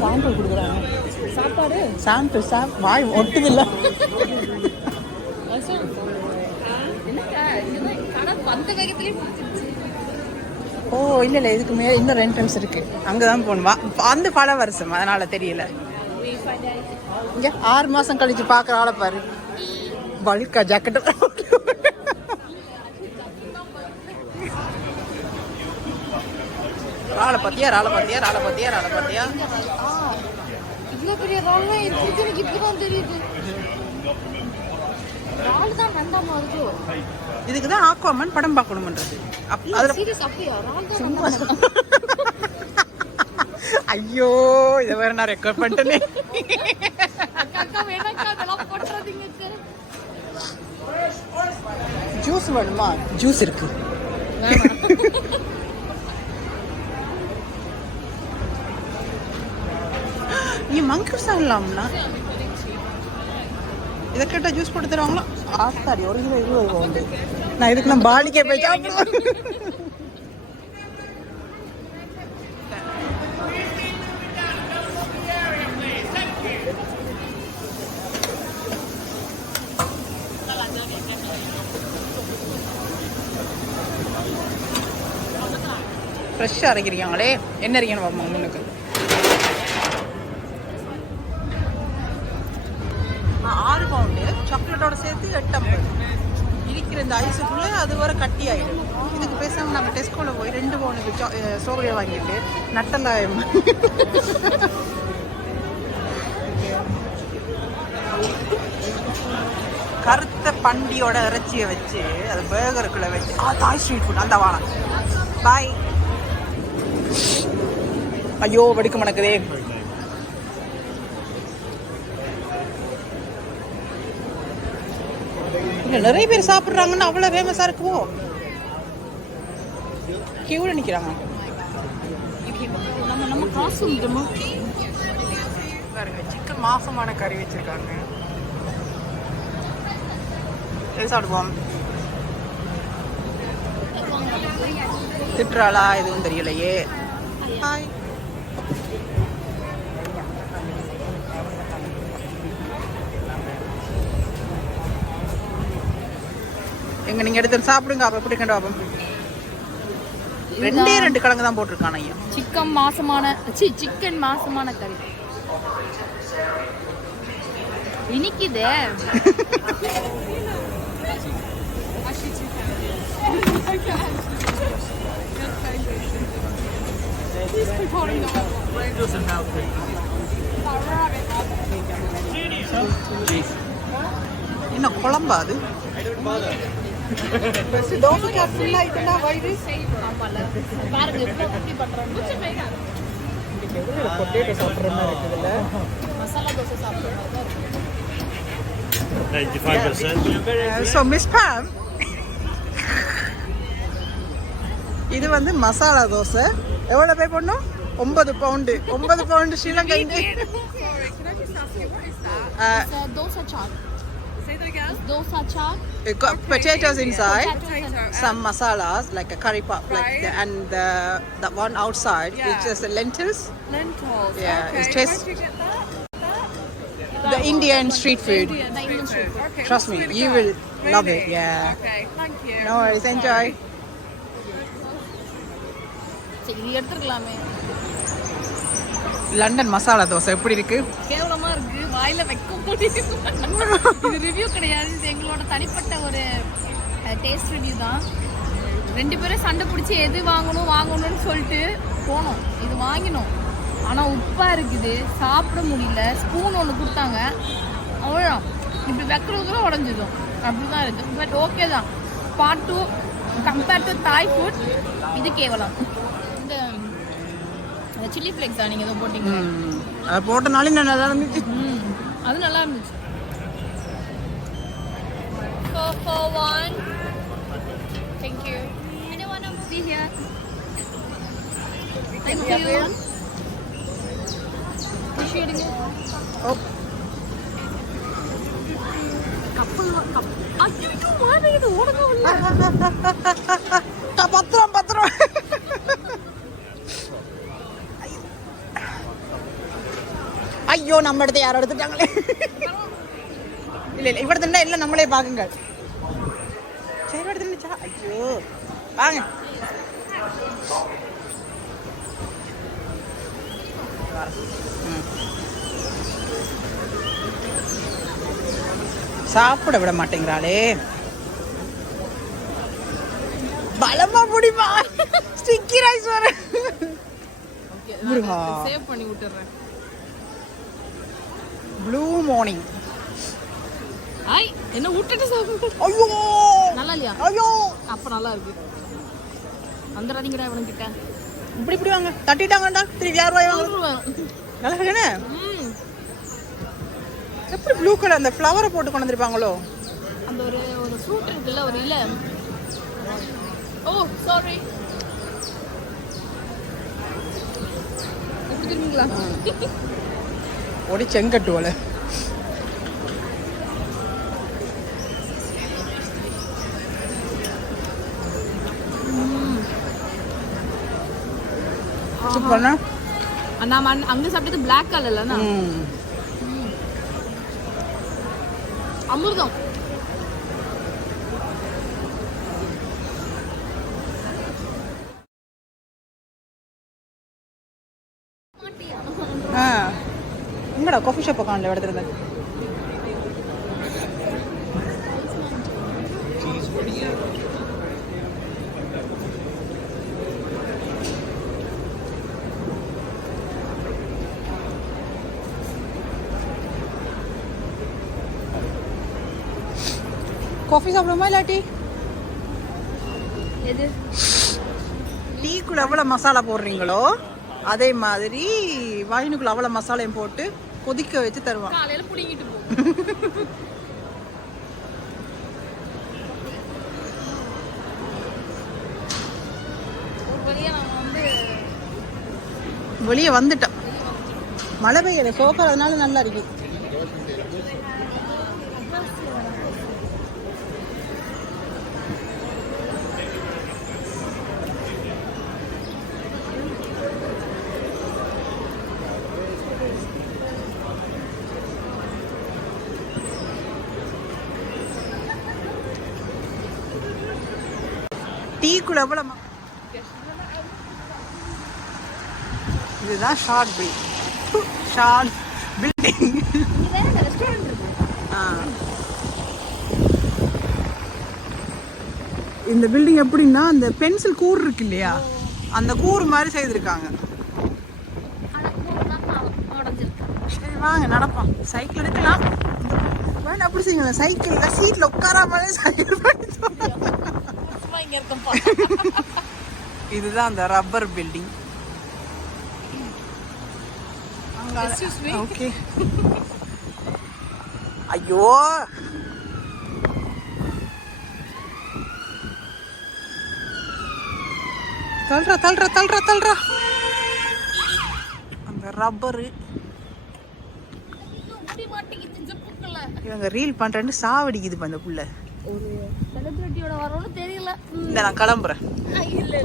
Sample கொடுக்குறாங்க. சாப்பாடு sample வாய் ஒட்டுதில்லை. ஓ இல்லை இல்லை, இதுக்கு மேலே இன்னும் 2 என்ட்ரன்ஸ் இருக்குது. அங்கே தான் போகணுமா? அந்த பல வருஷம் அதனால் தெரியல. இங்கே 6 மாதம் கழிச்சு பார்க்குற ஆளை பாரு. பல்கா ஜாக்கெட்டு. ராளை பார்த்தியா? இவ்வளோ பெரிய ராள்லாம் இருக்குது, எனக்கு இப்போ தான் தெரியுது. ராள் தான் வேண்டாமா இருக்கு. இதுக்கு தான் ஆக்வாமன் படம் பார்க்கணும்ன்றது. ஐயோ, இதை வேற நான் ரெக்கார்ட் பண்ணிட்டேனே. ஜூஸ் வேணுமா? ஜூஸ் இருக்கு. நீ மங்கர் சாப்பிடலாம்னா இதை கேட்டால் ஜூஸ் போட்டு தருவாங்களா? ஆத்தாடி, 1 கிலோ 20 ரூபா வந்து. நான் இதுக்கு நான் பாலிக்கே போய் ஃப்ரெஷ்ஷாக அரைக்கிறீங்களே. என்ன அரைக்கணும் பாப்பா முன்னுக்கு? 6 பவுண்டு சாக்லேட்டோட சேர்த்து 8.50. இருக்கிற இந்த ஐஸுக்குள்ளே அது வர கட்டி ஆகிடும். இதுக்கு பேசாமல் நாங்கள் டெஸ்கோவில் போய் 2 பவுனுக்கு ஸ்ட்ராபெரியை வாங்கிட்டு நட்டெல்லாம் கருத்த பண்டியோட இறைச்சியை வச்சு அது பேர்கருக்குள்ளே வச்சு தாய் ஸ்ட்ரீட் ஃபுட் அந்த வாழை பாய். ஐயோ, வெடிக்க மணக்குதே. நிறைய பேர் சாப்பிட்றாங்கன்னா அவ்வளோ ஃபேமஸாக இருக்குமோ? கியூவில் நிற்கிறாங்க. நம்ம காசு பாருங்க, சிக்கன் மாசமான கறி வச்சிருக்காங்க. எது சாப்பிடுவோம்? திட்டுறாளா? எதுவும் தெரியலையே. ஹாய். எங்க நீங்க எடுத்து சாப்பிடுங்க. அப்ப எப்படி கண்டு பாப்போம். 2 கிழங்கு தான் போட்டிருக்கான் ஐயா. சிக்கன் மாசமான கறி இனிக்குது. என்ன குழம்பா அது? இது வந்து மசாலா தோசை. எவ்வளவு பே பண்ணோம்? 9 pound. 9 pound Sri Lanka. Dosa chaat. Say that again. Dosa chaat. It got potatoes inside, some masalas like a curry pot, like and the one outside is just lentils. Lentils. Yeah, okay. it's taste. Where'd you get that? The Indian street food. Indian street food. Okay. Trust me, you will love it. Yeah. Okay. Thank you. No worries. Enjoy. சரி, எடுத்துக்கலாமே. London masala dosa எப்படி இருக்கு? கேவலமா இருக்கு. வாயில வைக்க முடியல. இது review கிடையாது. இது எங்களோட தனிப்பட்ட ஒரு டேஸ்ட் ரிவ்யூ தான். 2 பேரும் சண்டை பிடிச்சி எது வாங்கணும்னு சொல்லிட்டு போனோம். இது வாங்கினோம். ஆனால் உப்பாக இருக்குது, சாப்பிட முடியல. ஸ்பூன் ஒன்று கொடுத்தாங்க, அவ்வளோ இப்படி வைக்கிறதுக்குள்ள உடஞ்சிடும். அப்படி தான் இருக்குது. பட் ஓகே தான். பார்ட் 2 கம்பேர்ட் டு தாய் ஃபுட் இது கேவலம். இந்த சில்லி ஃப்ளேக்ஸ் தான் நீங்கள் எதோ போட்டிங்க. அது போட்டனாலே நல்லா இருந்துச்சு. அது நல்லா இருந்துச்சு. 441. Thank you. Anyone want to be here? Thank you. Appreciating it. Oh. கப்பல் ஐயோ மாறி இது ஓடவே இல்ல. பத்திரம் ஐயோ நம்ம இடத்த யாரும் எடுத்துட்டாங்களே. இல்ல இல்ல இவ்வளவு இருந்தா இல்ல நம்மளே பாக்குங்க. சரி எடுத்துச்சா? ஐயோ வாங்க. சாப்பிட விட மாட்டேங்கிறாளே. பலமா முடிமா ஸ்டிக்கி ரைஸ் வர. சேவ் பண்ணி விட்டுறேன். Blue morning. ஐ என்ன விட்டுட்டு சாப்பிடு. ஐயோ நல்லா இல்லையா? ஐயோ அப்ப நல்லா இருக்கு. வந்துடாதீங்கடா இவனுக்கிட்ட. இப்படி இப்படி வாங்க. தட்டிட்டாங்கடா. திருப்பி யார் வாய் வாங்க. நல்லா இருக்குனே. எப்படி ப்ளூ கலர் அந்த ஃப்ளவரை போட்டு கொண்டு வந்திருப்பாங்களோ? அந்த ஒரு ஃப்ரூட் இருக்குல்ல ஒரு இலை. ஓ சாரி. எடுத்துக்கிறீங்களா? ஓடி செங்கட்டு போல. சூப்பர்ண்ணா. நாம அங்க சாப்பிட்டது பிளாக் கலர்லண்ணா. அமிர்தம். எங்கடா காஃபி ஷாப் உட்காந்து எடுத்துருந்தேன். காஃபி சாப்பிடுமா இல்லாட்டி எது? டீக்குள்ள எவ்வளோ மசாலா போடுறீங்களோ அதே மாதிரி வாயினுக்குள்ள அவ்வளோ மசாலையும் போட்டு கொதிக்க வச்சு தருவான். காலையில புடிங்கிட்டு போ. ஒரு வழியா நம்ம வந்து வெளியே வந்துட்டோம். மழை பெய்யல சோக்கிறதுனால நல்லா இருக்கு. டீக்குள்ள எவ்வளோ இதுதான் ஷார்ட் பில்டிங். இந்த பில்டிங் எப்படின்னா அந்த பென்சில் கூர் இருக்கு இல்லையா அந்த கூர் மாதிரி செய்திருக்காங்க. சரி வாங்க நடப்போம். சைக்கிள் எடுக்கலாம். வேணும் அப்படி செய்யுங்களேன். சைக்கிள்ல சீட்ல உட்காராமலே சைக்கிள் இதுதான் அந்த ரப்பர் பில்டிங். ஓகே. ஐயோ தள்ளுறா அந்த ரப்பரு. இவங்க ரீல் பண்றேன்னு சாவடிக்குது அந்த புள்ள. ஒரு செலிபிரிட்டியோட வரோன்னு தெரியல. இந்த நான் கிளம்புறேன்.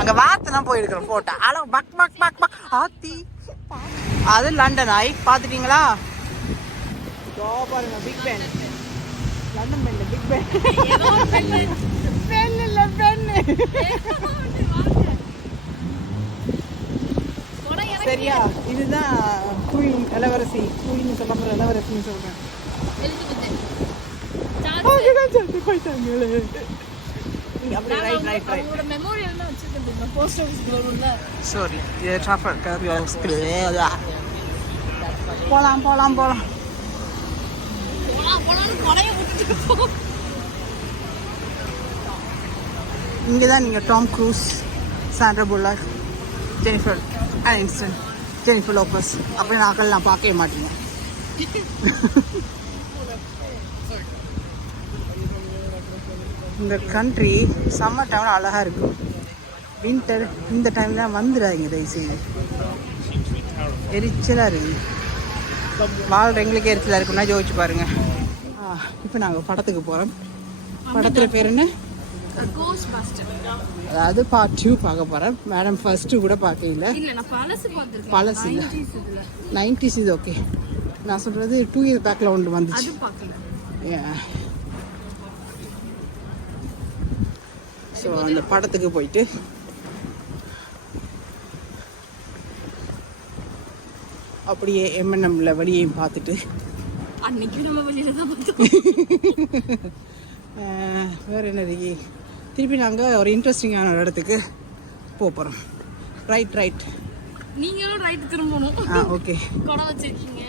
அங்க வார்த்தை போய் எடுக்கிறேன் போட்டோ. அளவு பக் பக் பக் பக் ஆத்தி. அது லண்டன் ஐ பாத்துட்டீங்களா? பாருங்க Big Ben. London Ben Big Ben. Ben இல்ல பென். சரியா? இதுதான் குயின் இளவரசி. குயின் சொல்லப்படுற இளவரசின்னு சொல்றேன். போலாம். இங்கதான் நீங்க Tom cruise, Sandra bullock, Jennifer Aniston, Jennifer Lopez அப்படின்னு ஆக்கள்லாம் பார்க்கவே மாட்டீங்க. இந்த கண்ட்ரி சம்மர் டைமில் அழகாக இருக்கும். வின்டர் இந்த டைம்லாம் வந்துடாதீங்க தயவுசெய்து. எரிச்சலாக இருக்குது. வாழ்கிற எங்களுக்கே எரிச்சலாக இருக்குன்னா யோசிச்சு பாருங்க. இப்போ நாங்கள் படத்துக்கு போகிறோம். படத்தில் பேர் என்ன? அதாவது பார்ட் 2 பார்க்க போகிறேன். மேடம் ஃபர்ஸ்ட் கூட பார்க்கல. பழசு இல்லை 90s இது. ஓகே நான் சொல்கிறது 2 இயர் பேக்கில் ஒன்று வந்துச்சு. அது பார்க்கல. ஸோ அந்த படத்துக்கு போயிட்டு அப்படியே எம்என்எம்ல வழியையும் பார்த்துட்டு அன்னைக்கு நம்ம வெளியில தான் பார்த்தோம். வேறு என்னது, திருப்பி நாங்கள் ஒரு இன்ட்ரெஸ்டிங்கான ஒரு இடத்துக்கு போகிறோம். ரைட் நீங்களும் ரைட் திரும்பணும். ஓகே. குடம் வச்சிருக்கீங்க.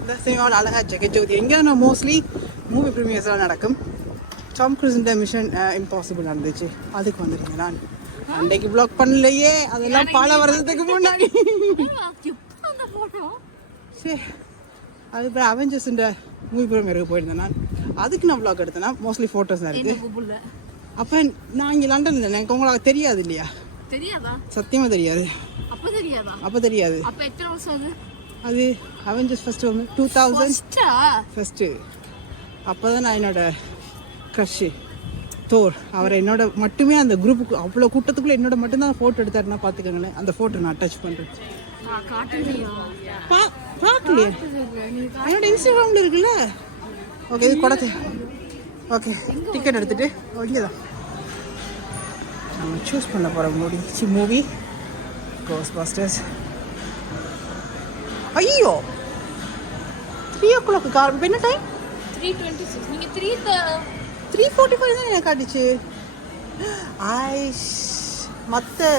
இந்த சினிமாவில் அழகா ஜெகஜோதி எங்கே நான் மோஸ்ட்லி மூவி ப்ரீமியர்ஸ்லாம் நடக்கும். டாம் க்ரூஸின் மிஷன் இம்பாசிபிள் நடந்துச்சு, அதுக்கு வந்துருக்கேன் நான். அன்றைக்கு ப்ளாக் பண்ணலையே, அதெல்லாம் பல வருஷத்துக்கு முன்னாடி. சரி, அதுக்கப்புறம் அவெஞ்சர்ஸுன்ற மூவி ப்ரீமியருக்கு போயிருந்தேன் நான். அதுக்கு நான் ப்ளாக் எடுத்தேன்னா மோஸ்ட்லி ஃபோட்டோஸ் தான் இருக்குது. அப்போ நான் இங்கே லண்டன் இருந்தேன், எனக்கு உங்களுக்கு தெரியாது இல்லையா? தெரியாதா? சத்தியமாக தெரியாது. அப்போ தெரியாதா? அப்போ தெரியாது. அப்போ எத்தனை வருஷம் அது? அது அவெஞ்சர்ஸ் ஃபர்ஸ்ட் 2000 ஃபர்ஸ்ட்டு. அப்போ தான் நான் என்னோட க்ரஷ்ஷு தோர் அவரை என்னோட மட்டுமே அந்த குரூப்புக்கு அவ்வளோ கூட்டத்துக்குள்ளே என்னோட மட்டும்தான் ஃபோட்டோ எடுத்தாருன்னா பார்த்துக்கோங்களேன். அந்த ஃபோட்டோ நான் அட்டாச் பண்ணுறேன். பார்க்கலையே, என்னோட இன்ஸ்டாகிராமில் இருக்குல்ல. ஓகே, இது கொடுத்து ஓகே டிக்கெட் எடுத்துகிட்டு இங்கே தான் நம்ம சூஸ் பண்ண போகிற மூவி கோஸ்ட்பஸ்டர்ஸ். ஐயோ 3 o'clock கார். இப்போ என்ன டைம்? 3:26. நீங்கள் 3:45 தான் எனக்கு காட்டுச்சு. மற்ற